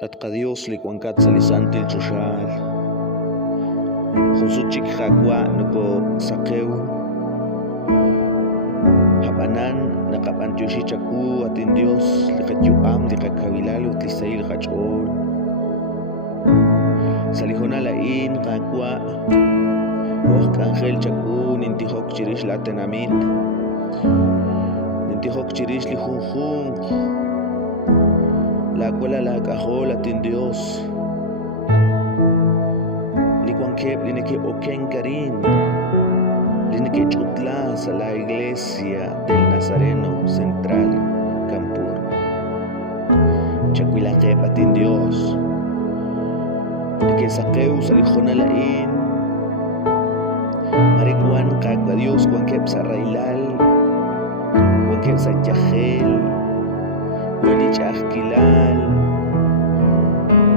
Atqadios licuancat salisantil chushal Josuchik Jagua nuko sakeu Habanan nakapantyushi chaku atin Dios likatyuam likakabilal utlisail kachol Salihona lain Jagua Wak angel chaku nintihok chirish latenamit Nintihok chirish lijunjung La cuela la cajol atin Dios Licuanqueb lineke oken karin Lineke chutlas a la iglesia del Nazareno Central Campur Chacuilaqeb atin Dios Like saqueu salijona lain Maricuan cagua Dios cuanqueb sa railal Cuanqueb sa yajel Walich ahkilal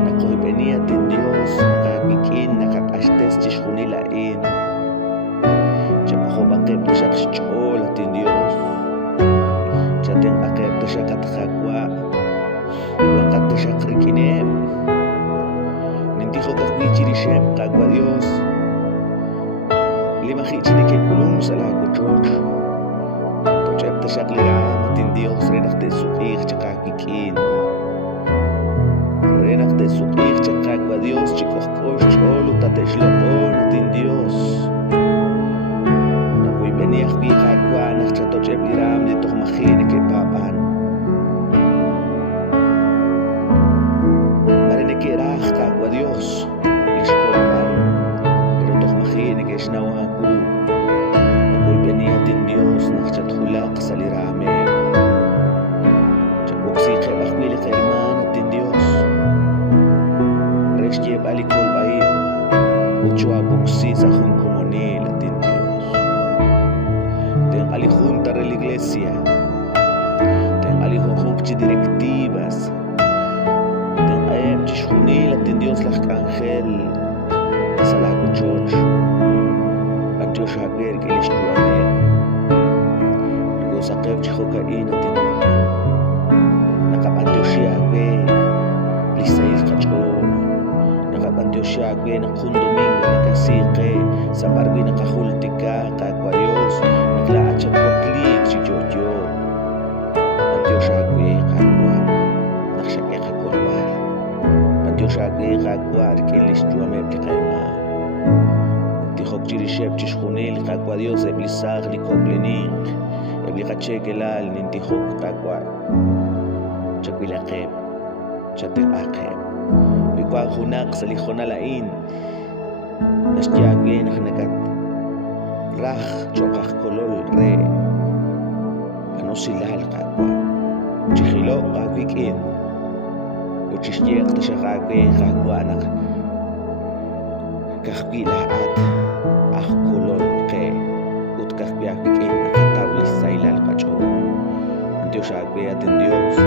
Nakohipenia tin Dios Nakakikin nakakashtes chishunilain Chapahobakeb tishak shchol atin Dios Chaten akeb tishak atjagwa Iwakat tishak rikinem Nintijo kakwichirishem kagwa Dios Limahichirike kulum salakuchoch Tochep tishak liram atin Dios renakte suqih chakakikin Renakte suqih chakakwa Dios chikohkosh cholu tateshlapon atin Dios Nakuy beniach bihagwa nakcha tochep liram ditoh mahine ke papan Marineke rach kagwa Dios Lishkolman Pero toh mahine ke shnawaku Nakuy beniatin Dios nakcha tjulak salirame Chakuksike bakwili kairman atin Dios Reshjeb alikol baim Uchua buksi sa juncomonil atin Dios Ten alijunta de la iglesia Ten alijujukchi directivas Ten aem chishunil atin Dios lachkangel Salakuchoch Antio shaker que lishtuame Lugo sakev chihokain atin Dios Nakapantyoshiyagbe Lisail kachol Nakapantyoshiyagbe Nakun domingo nakasike Sa barwi nakahultika Kagwa Dios Naklaachat waklik si Jojo Pantyoshiyagbe kagwa Nakshake kakolbal Pantyoshiyagbe kagwa Arkelis juame plikairma Tihok chirishep chishunil Kagwa Dios eblisag likoklenik Eblikachek nintihok kagwa Chakwilaqeb, chatiraqeb Wikwa hunak salihona lain Nasyagwe nakanakat Raj chokak kolol re Panosilal kagwa Chihilo kagwikin Uchishyek tashakagwe kagwa nak Kakwilaat Ah kolol ke Utkakbiakwikin nakatawlis sailal kacho Antioshagwe atin Dios